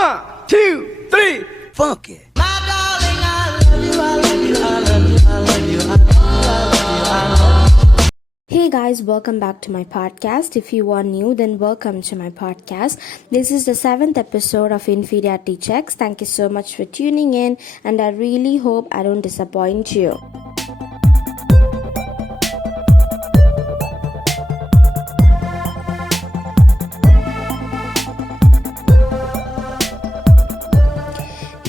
1, 2, 3, funk it. Hey guys, welcome back to my podcast. If you are new, then welcome to my podcast. This is the 7th episode of Inferiority Checks. Thank you so much for tuning in, and I really hope I don't disappoint you.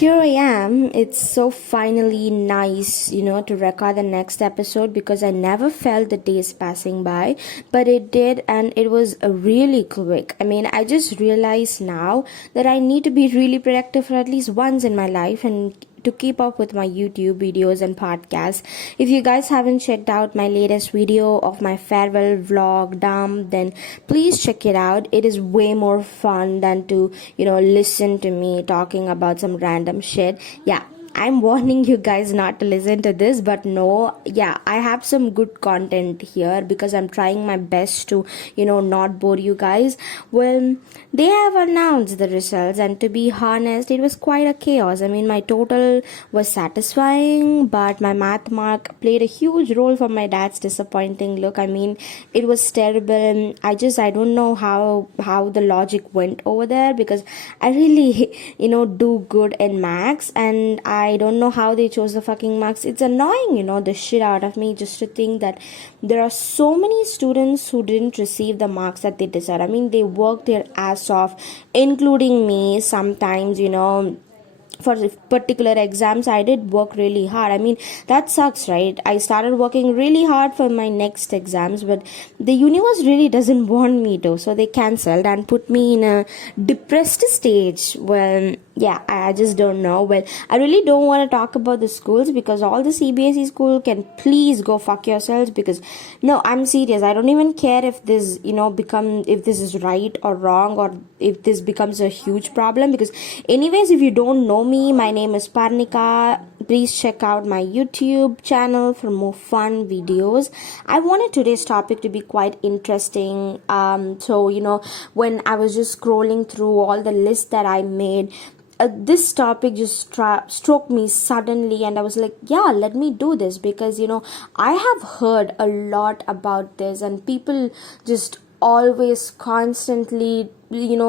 Here I am. It's so finally nice, to record the next episode because I never felt the days passing by, but it did, and it was really quick. I just realized now that I need to be really productive for at least once in my life and to keep up with my YouTube videos and podcasts. If you guys haven't checked out my latest video of my farewell vlog dump, then please check it out. It is way more fun than to listen to me talking about some random shit. Yeah, I'm warning you guys not to listen to this, but I have some good content here because I'm trying my best to not bore you guys. Well, they have announced the results, and to be honest, it was quite a chaos. My total was satisfying, but my math mark played a huge role for my dad's disappointing look. It was terrible. I don't know how the logic went over there, because I really do good in maths, and I don't know how they chose the fucking marks. It's annoying, the shit out of me just to think that there are so many students who didn't receive the marks that they deserve. They worked their ass off, including me sometimes, for particular exams. I did work really hard. That sucks, right? I started working really hard for my next exams, but the universe really doesn't want me to, so they cancelled and put me in a depressed stage. Well, yeah, I just don't know. Well, I really don't want to talk about the schools, because all the CBSE school can please go fuck yourselves, because no, I'm serious. I don't even care if this if this is right or wrong, or if this becomes a huge problem, because anyways, if you don't know me, my name is Parnika. Please check out my YouTube channel for more fun videos. I wanted today's topic to be quite interesting. When I was just scrolling through all the lists that I made, this topic just struck me suddenly, and I was like, yeah, let me do this, because I have heard a lot about this, and people just always constantly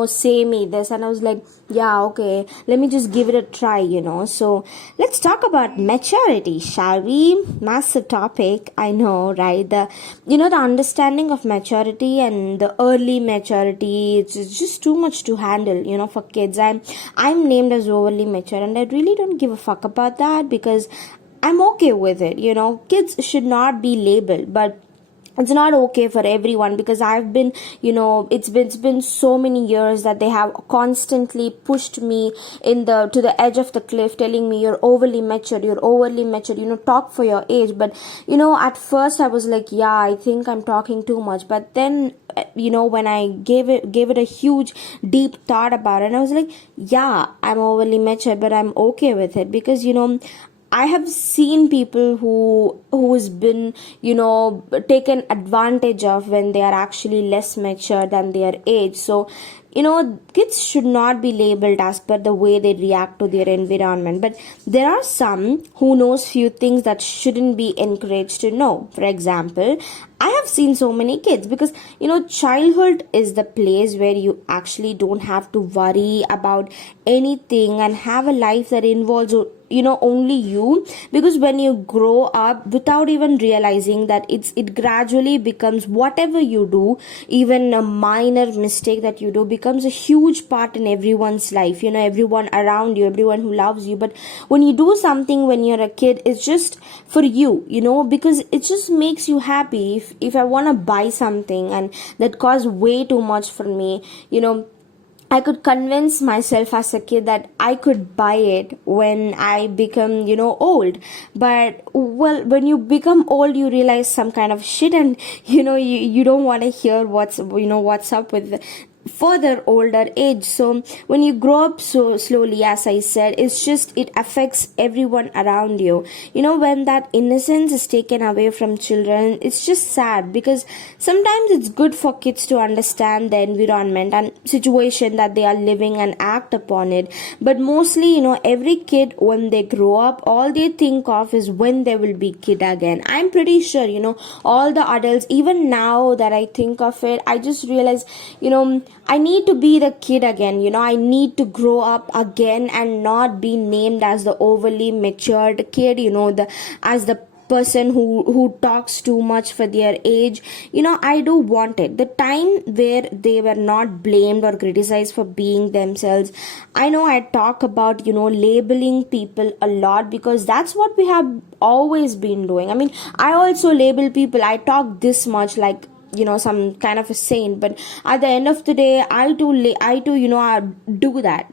say me this, and I was like, yeah, okay, let me just give it a try. So let's talk about maturity, shall we? Massive topic, I know, right? The understanding of maturity and the early maturity, it's just too much to handle for kids. I'm named as overly mature, and I really don't give a fuck about that, because I'm okay with it. Kids should not be labeled, but it's not okay for everyone, because I've been it's been so many years that they have constantly pushed me to the edge of the cliff, telling me you're overly matured, talk for your age. But at first I was like, yeah, I think I'm talking too much, but then when I gave it a huge deep thought about it, and I was like, yeah, I'm overly mature, but I'm okay with it, because I have seen people who's been taken advantage of when they are actually less mature than their age. So kids should not be labeled as per the way they react to their environment, but there are some who knows few things that shouldn't be encouraged to know. For example, I have seen so many kids, because childhood is the place where you actually don't have to worry about anything and have a life that involves only you, because when you grow up without even realizing that it gradually becomes whatever you do, even a minor mistake that you do becomes a huge part in everyone's life, everyone around you, everyone who loves you. But when you do something when you're a kid, it's just for you, because it just makes you happy. If I want to buy something and that costs way too much for me, I could convince myself as a kid that I could buy it when I become, old. But, well, when you become old, you realize some kind of shit, and, you don't want to hear what's up with further older age. So when you grow up so slowly, as I said, it's just it affects everyone around you. When that innocence is taken away from children, it's just sad, because sometimes it's good for kids to understand the environment and situation that they are living and act upon it. But mostly, every kid, when they grow up, all they think of is when they will be kid again. I'm pretty sure, all the adults, even now that I think of it, I just realize, I need to be the kid again. I need to grow up again and not be named as the overly matured kid, as the person who talks too much for their age. I do want it, the time where they were not blamed or criticized for being themselves. I know I talk about, labeling people a lot, because that's what we have always been doing. I mean, I also label people. I talk this much like, some kind of a saint, but at the end of the day, I do I do that.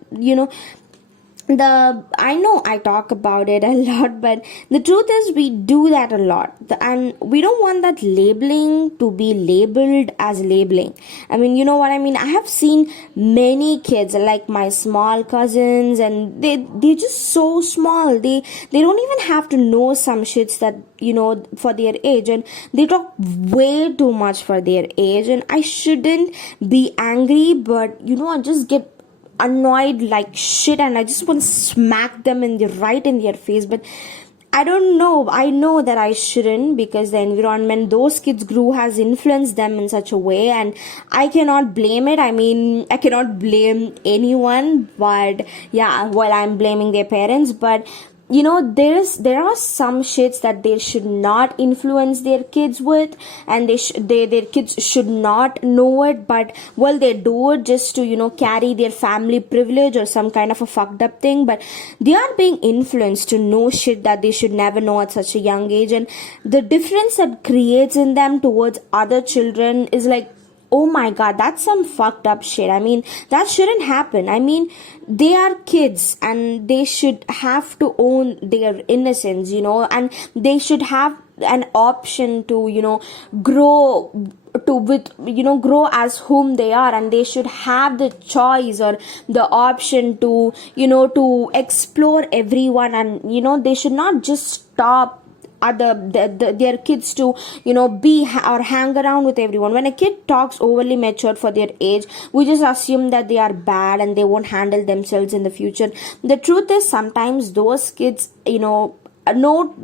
I know I talk about it a lot, but the truth is we do that a lot, and we don't want that labeling to be labeled as labeling. I mean, you know what I mean? I have seen many kids, like my small cousins, and they're just so small. They don't even have to know some shits that, for their age, and they talk way too much for their age. And I shouldn't be angry, but I just get annoyed like shit, and I just want to smack them right in their face. But I don't know. I know that I shouldn't, because the environment those kids grew has influenced them in such a way, and I cannot blame it. I mean, I cannot blame anyone, but yeah, well, I'm blaming their parents. But there are some shits that they should not influence their kids with, and their kids should not know it, but well, they do it just to carry their family privilege or some kind of a fucked up thing. But they are being influenced to know shit that they should never know at such a young age, and the difference that creates in them towards other children is like, oh my god, that's some fucked up shit. I mean, that shouldn't happen. I mean, they are kids, and they should have to own their innocence, and they should have an option to grow grow as whom they are, and they should have the choice or the option to explore everyone. And they should not just stop their kids to be or hang around with everyone. When a kid talks overly matured for their age, we just assume that they are bad and they won't handle themselves in the future. The truth is, sometimes those kids know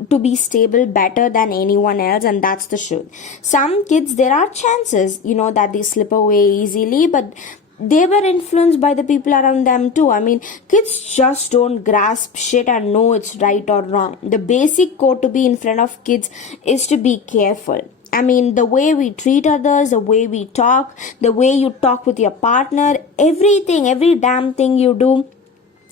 to be stable better than anyone else, and that's the truth. Some kids, there are chances that they slip away easily, but they were influenced by the people around them too. I mean, kids just don't grasp shit and know it's right or wrong. The basic code to be in front of kids is to be careful. I mean, the way we treat others, the way we talk, the way you talk with your partner, everything, every damn thing you do,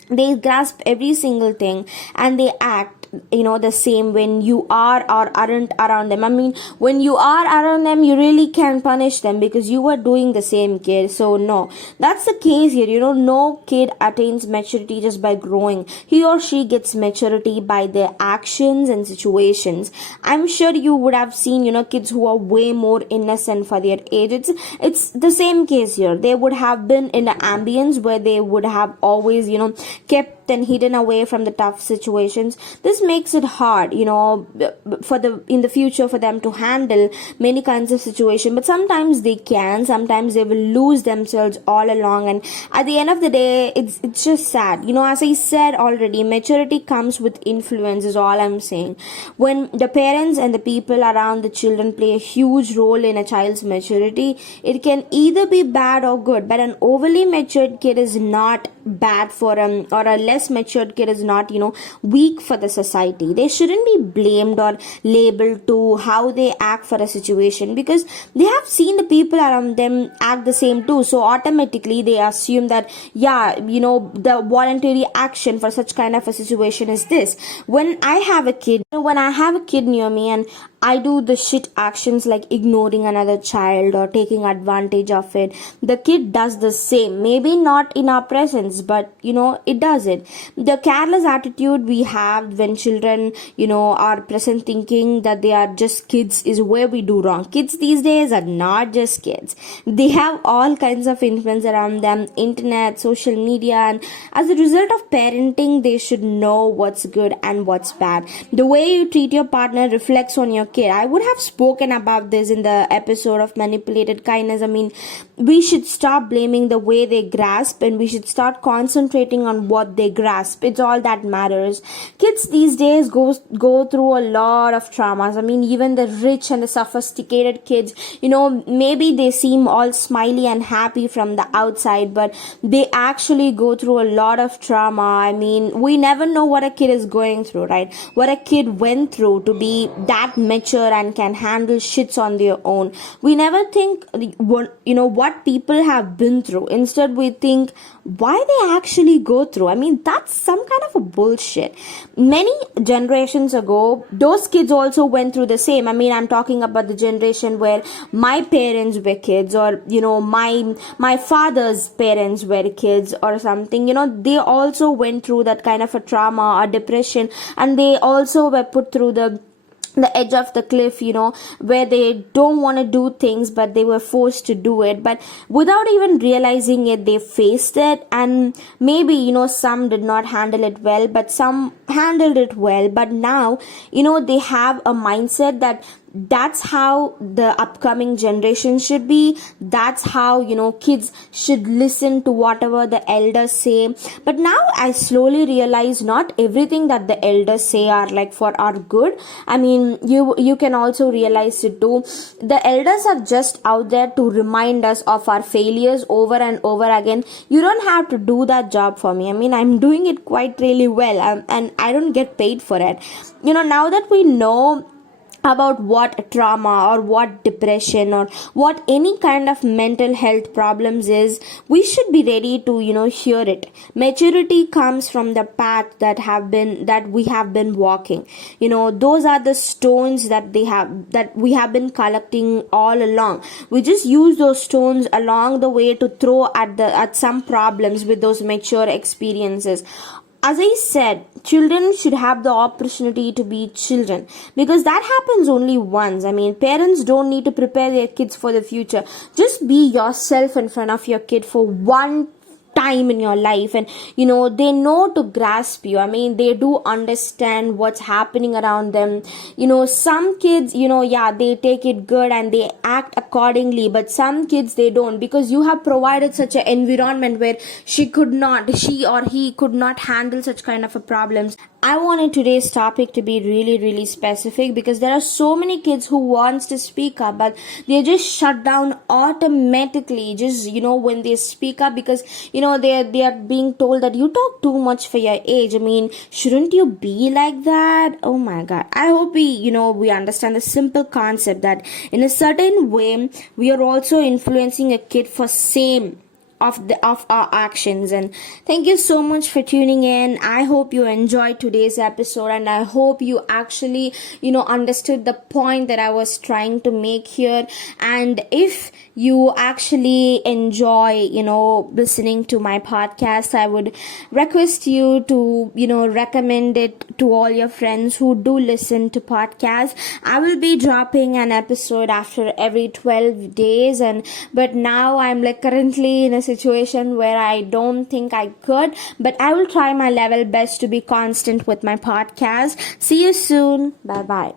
they grasp every single thing, and they act the same when you are or aren't around them. I mean, when you are around them, you really can punish them because you are doing the same, kid. So no, that's the case here. No kid attains maturity just by growing. He or she gets maturity by their actions and situations. I'm sure you would have seen kids who are way more innocent for their age. It's the same case here. They would have been in an ambience where they would have always kept and hidden away from the tough situations. This makes it hard in the future for them to handle many kinds of situations. But sometimes they can, sometimes they will lose themselves all along, and at the end of the day, it's just sad. As I said already, maturity comes with influence is all I'm saying. When the parents and the people around the children play a huge role in a child's maturity, it can either be bad or good. But an overly matured kid is not bad for or a less matured kid is not weak for the society. They shouldn't be blamed or labeled to how they act for a situation, because they have seen the people around them act the same too. So automatically they assume that the voluntary action for such kind of a situation is this. When I have a kid near me, and I do the shit actions like ignoring another child or taking advantage of it, the kid does the same. Maybe not in our presence, but it does it. The careless attitude we have when children, are present thinking that they are just kids is where we do wrong. Kids these days are not just kids. They have all kinds of influence around them, internet, social media, and as a result of parenting, they should know what's good and what's bad. The way you treat your partner reflects on your kid. I would have spoken about this in the episode of manipulated kindness. I mean, we should stop blaming the way they grasp, and we should start concentrating on what they grasp. It's all that matters. Kids these days go through a lot of traumas. I mean, even the rich and the sophisticated kids, maybe they seem all smiley and happy from the outside, but they actually go through a lot of trauma. I mean, we never know what a kid is going through, right? What a kid went through to be that mature and can handle shits on their own. We never think what people have been through. Instead, we think why they actually go through. I mean, that's some kind of a bullshit. Many generations ago, those kids also went through the same. I mean, I'm talking about the generation where my parents were kids, or my father's parents were kids or something. They also went through that kind of a trauma or depression, and they also were put through the edge of the cliff, where they don't want to do things, but they were forced to do it. But without even realizing it, they faced it, and maybe, some did not handle it well, but some handled it well. But now, they have a mindset that that's how the upcoming generation should be. That's how, kids should listen to whatever the elders say. But now I slowly realize not everything that the elders say are like for our good. I mean, you can also realize it too. The elders are just out there to remind us of our failures over and over again. You don't have to do that job for me. I mean, I'm doing it quite really well, and I don't get paid for it. Now that we know about what trauma or what depression or what any kind of mental health problems is, we should be ready to hear it. Maturity comes from the path that we have been walking. Those are the stones that we have been collecting all along. We just use those stones along the way to throw at some problems with those mature experiences. As I said, children should have the opportunity to be children, because that happens only once. I mean, parents don't need to prepare their kids for the future. Just be yourself in front of your kid for one time in your life, and they know to grasp you. I mean, they do understand what's happening around them. Some kids, they take it good and they act accordingly, but some kids, they don't, because you have provided such an environment where she or he could not handle such kind of a problems. I wanted today's topic to be really, really specific, because there are so many kids who wants to speak up, but they're just shut down automatically just when they speak up, because they are being told that you talk too much for your age. I mean, shouldn't you be like that? Oh my god. I hope we understand the simple concept that in a certain way we are also influencing a kid for same of our actions. And thank you so much for tuning in. I hope you enjoyed today's episode, and I hope you actually understood the point that I was trying to make here. And if you actually enjoy listening to my podcast, I would request you to recommend it to all your friends who do listen to podcasts. I will be dropping an episode after every 12 days, but now I'm currently in a situation where I don't think I could, but I will try my level best to be constant with my podcast. See you soon. Bye bye.